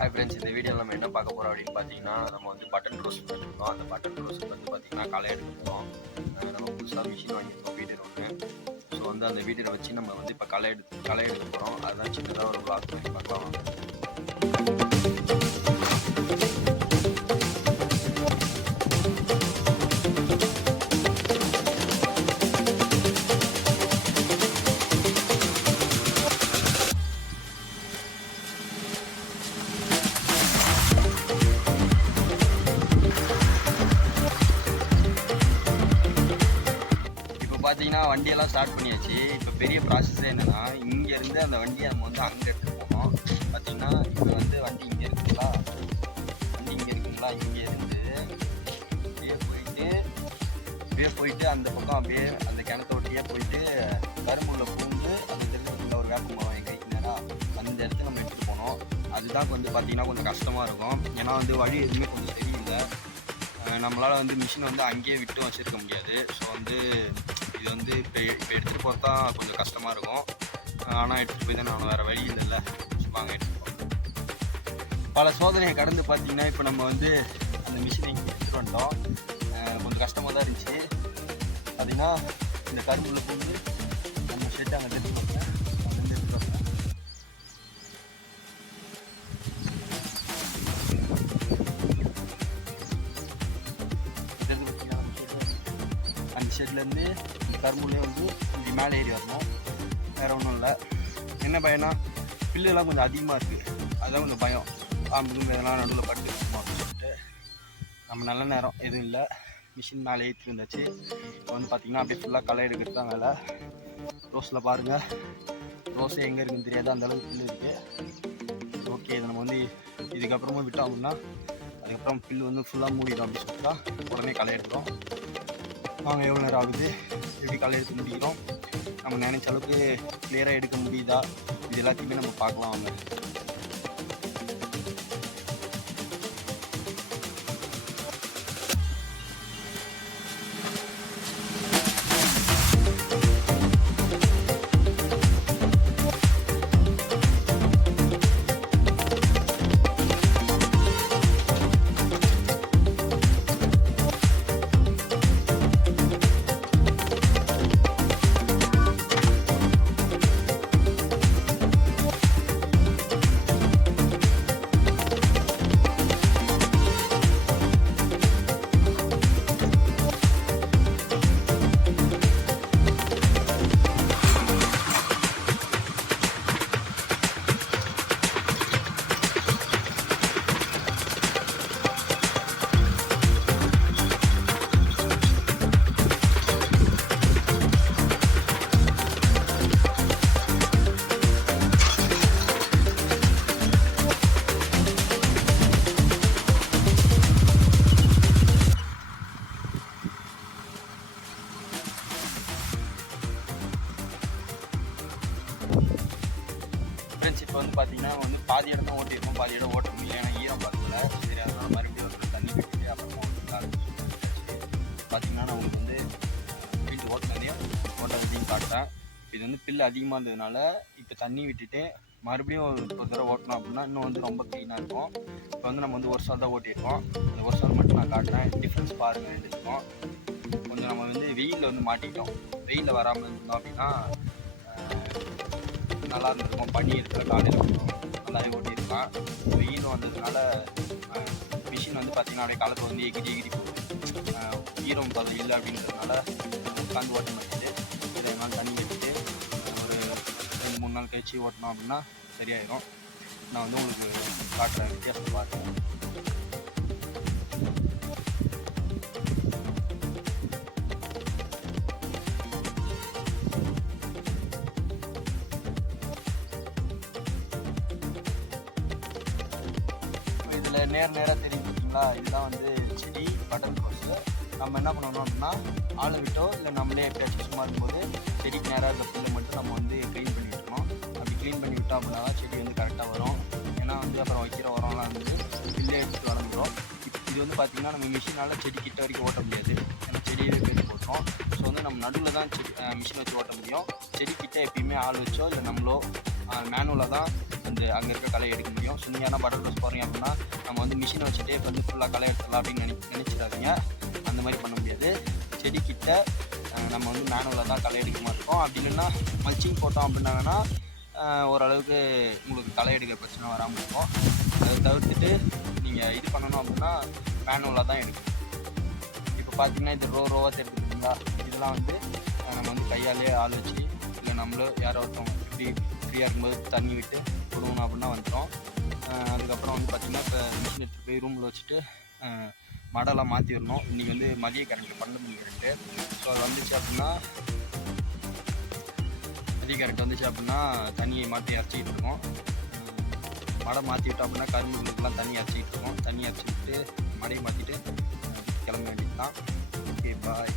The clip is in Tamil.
ஹாய் ஃப்ரெண்ட்ஸ் இந்த வீடியோவில் நம்ம என்ன பார்க்க போகிறோம் அப்படின்னு பார்த்தீங்கன்னா நம்ம வந்து பட்டன் ரோஸ் பண்ணிருக்கோம் அந்த பட்டன் ரோஸ் வந்து பார்த்தீங்கன்னா களை எடுக்க போகிறோம் நம்ம புதுசாக மிஷின் வாங்கியிருக்கோம் வீடியோ ஒன்று ஸோ வந்து அந்த வீடியோவை வச்சு நம்ம வந்து இப்போ களை எடுத்து களை எடுக்க போகிறோம் அதெல்லாம் சின்னதாக ஒரு vlog பண்ணி பார்க்கலாம். பார்த்தீங்கன்னா வண்டியெல்லாம் ஸ்டார்ட் பண்ணியாச்சு. இப்போ பெரிய ப்ராசஸ் என்னன்னா இங்கேருந்து அந்த வண்டியை நம்ம வந்து அங்கே எடுத்து போகணும் பார்த்திங்கன்னா இப்போ வந்து வண்டி இங்கே இருக்குங்களா? வண்டி இங்கே இருக்குங்களா? இங்கே இருந்து அப்படியே போயிட்டு அப்படியே போயிட்டு அந்த பக்கம் அப்படியே அந்த கிணத்த ஒட்டியே போயிட்டு கரும்புள்ள பூந்து அந்த இடத்துல ஒரு வேப்பம் மரம் எங்கள் கைக்கு அந்த இடத்துல நம்ம எடுத்துகிட்டு போனோம். அதுதான் வந்து பார்த்தீங்கன்னா கொஞ்சம் கஷ்டமாக இருக்கும். ஏன்னா வந்து வழி எதுவுமே கொஞ்சம் தெரியல. நம்மளால் வந்து மிஷின் வந்து அங்கேயே விட்டு வச்சுருக்க முடியாது. ஸோ வந்து இது வந்து இப்போ இப்போ எடுத்துகிட்டு போகிறது தான் கொஞ்சம் கஷ்டமாக இருக்கும். ஆனால் எடுத்துகிட்டு போய் தான் நான் வேறு வழி இல்லைல்ல. வாங்க எடுத்துகிட்டு பல சோதனையை கடந்து பார்த்தீங்கன்னா இப்போ நம்ம வந்து அந்த மிஷினை எடுத்துகிட்டு வந்துட்டோம் கொஞ்சம் கஷ்டமாக தான் இருந்துச்சு. பார்த்தீங்கன்னா இந்த கரும்புள்ள போது நம்ம ஷெட் அங்கே எடுத்துகிட்டு வரேன் ஷெட்லேருந்து கரும்புலேயே வந்து இப்படி மேலே ஏறி வரணும். வேறு ஒன்றும் இல்லை. என்ன பயம்னா பில்லுலாம் கொஞ்சம் அதிகமாக இருக்குது அதுதான் கொஞ்சம் பயம். பாம்பு இதெல்லாம் நடுவில் பட்டு அப்படின்னு சொல்லிட்டு நம்ம நல்ல நேரம் எதுவும் இல்லை. மிஷின் மேலே ஏற்றி வந்தாச்சு இப்போ வந்து பார்த்திங்கன்னா அப்படியே ஃபுல்லாக களை எடுக்கிறது தான் வேலை ரோஸில் பாருங்கள் ரோஸே எங்கே இருக்குன்னு தெரியாது. அந்தளவுக்கு பில்லு இருக்குது ஓகே இதை நம்ம வந்து இதுக்கப்புறமா விட்டோம்னா அதுக்கப்புறம் பில்லு வந்து ஃபுல்லாக மூடிடும் அப்படின்னு சொல்லிட்டா உடனே களை எடுக்கிறோம். நாங்கள் எவ்வளோ நேரம் ஆகுது? எப்படி களை எடுத்து முடிக்கிறோம் நம்ம நினைச்ச அளவுக்கு கிளியராக எடுக்க முடியுதா? இது எல்லாத்தையுமே நம்ம பார்க்கலாம் அவங்க இப்போ வந்து பார்த்தீங்கன்னா வந்து பாதி இடம் தான் ஓட்டியிருக்கோம் பாதி இடம் ஓட்ட முடியல. ஏன்னா ஈரம் பார்க்கல சரி அதனால மறுபடியும் வந்து தண்ணி விட்டு அப்புறமா வந்து பார்த்தீங்கன்னா நான் உங்களுக்கு வந்து வீட்டு ஓட்டினதையும் ஓட்டுறதையும் காட்டுறேன். இது வந்து பில்லு அதிகமாக இருந்ததுனால இப்போ தண்ணி விட்டுட்டு மறுபடியும் ஒரு தடவை ஓட்டினோம் அப்படின்னா இன்னும் வந்து ரொம்ப க்ளீனாக இருக்கும். இப்போ வந்து நம்ம வந்து ஒரு சால் தான் ஓட்டியிருக்கோம் அந்த ஒரு சால் மட்டும் நான் காட்டுறேன். டிஃப்ரென்ஸ் பாருங்கள் ரெண்டுக்கும் கொஞ்சம் நம்ம வந்து வெயிலில் வந்து மாட்டிக்கிட்டோம். வெயிலில் வராமல் இருந்தோம் அப்படின்னா ஆஹ், நல்லா இருந்திருக்கும் பனி இருக்கிற காலையில் கொஞ்சம் நல்லாவே ஓட்டியிருக்கலாம் வெயிலும் வந்ததுனால மிஷின் வந்து பார்த்திங்கன்னா அப்படியே காலத்தில் வந்து எகிரி எகிரி ஈரம் பதம் இல்லை அப்படின்றதுனால உட்காந்து ஓட்ட மாட்டேது ரெண்டு நாள் தண்ணி கட்டிட்டு ஒரு ரெண்டு மூணு நாள் கழிச்சு ஓட்டினோம் அப்படின்னா சரியாயிடும் நான் வந்து உங்களுக்கு காட்டுறேன் வித்தியாசம் பாருங்கள் நேர் நேராக தெரியும் பார்த்தீங்களா இதுதான் வந்து செடி பட்டர் ரோஸு நம்ம என்ன பண்ணணும் அப்படின்னா ஆளை விட்டோ இல்லை நம்மளே எப்பயாச்சும் சும்மா இருக்கும்போது செடிக்கு நேராக இருக்க புல்லை மட்டும் நம்ம வந்து க்ளீன் பண்ணி விட்டுருணும் அப்படி க்ளீன் பண்ணி விட்டோம் அப்படின்னா தான் செடி வந்து கரெக்டாக வரும். ஏன்னா வந்து அப்புறம் வைக்கிற உரம்லாம் வந்து பில்லே எடுத்து வளர்ந்துடும் இது வந்து பார்த்திங்கன்னா நம்ம மிஷினால் செடி கிட்ட வரைக்கும் ஓட்ட முடியாது. ஏன்னா செடியவே பேசி போட்டோம் ஸோ வந்து நம்ம நடுவில் தான் செடி மிஷின் வச்சு ஓட்ட முடியும். செடி கிட்ட எப்பயுமே ஆள் வச்சோ இல்லை நம்மளோ மேனுவலாக தான் வந்து அங்கே இருக்க களை எடுக்க முடியும். சுமையான பட்டர் ரோஸ் போகிறீங்க அப்படின்னா நம்ம வந்து மிஷினை வச்சுட்டே வந்து ஃபுல்லாக களை எடுத்துடலாம் அப்படின்னு நினை நினச்சிடாதீங்க. அந்த மாதிரி பண்ண முடியாது. செடிக்கிட்ட நம்ம வந்து மேனுவலாக தான் களை எடுக்க மாதிரி இருக்கும். அப்படி இல்லைன்னா மல்ச்சிங் போட்டோம் அப்படின்னாங்கன்னா ஓரளவுக்கு உங்களுக்கு களை எடுக்கிற பிரச்சனை வராமல் இருக்கும். அதை தவிர்த்துட்டு நீங்கள் இது பண்ணணும் அப்படின்னா மேனுவலாக தான் எடுக்கணும். இப்போ பார்த்தீங்கன்னா இது ரோ ரோவாக தெரிஞ்சுக்கிட்டீங்களா இதெல்லாம் வந்து நம்ம வந்து கையாலே ஆள் வச்சு இல்லை நம்மளோ யாரோ ஒருத்தவங்க எப்படி ஃப்ரீயாக இருக்கும்போது தண்ணி விட்டு விடுவோம் அப்படின்னா வந்துடும் அதுக்கப்புறம் வந்து பார்த்திங்கன்னா இப்போ மிஷின் எடுத்துகிட்டு போய் ரூமில் வச்சுட்டு அஹ், மடலாம் மாற்றி வரணும் இன்றைக்கி வந்து மதிய கரண்ட் பன்னெண்டு மணி கரண்ட்டு ஸோ அது வந்துச்சு அப்படின்னா மதிய கரண்ட் வந்துச்சு அப்படின்னா தண்ணியை மாற்றி அரைச்சிக்கிட்டு இருக்கோம். மடை மாற்றி விட்டோம் அப்படின்னா கரும்புகளுக்கெல்லாம் தண்ணி அரைச்சிக்கிட்டு இருக்கோம். தண்ணி அரைச்சிக்கிட்டு மடையை மாற்றிட்டு கிளம்ப வேண்டியது தான் ஓகே பாய்